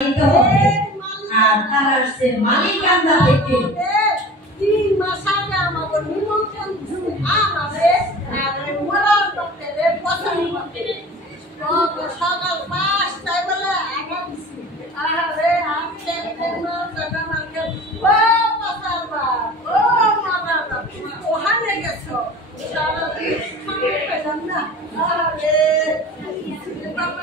আর তারা আসছে মালিকান্দা থেকে। 3 মাস আগে আমাদের নিমন্ত্রণ আমাদের মোরাল করতে পছন্দ করতে সকাল 5টায় বলে আগে দিছি। আরে আজকে জায়গা মার্কে ও পাসারবা ও মামাটা ওখানে গেছো সারা দিন সময় পেলাম না। আরে বাবা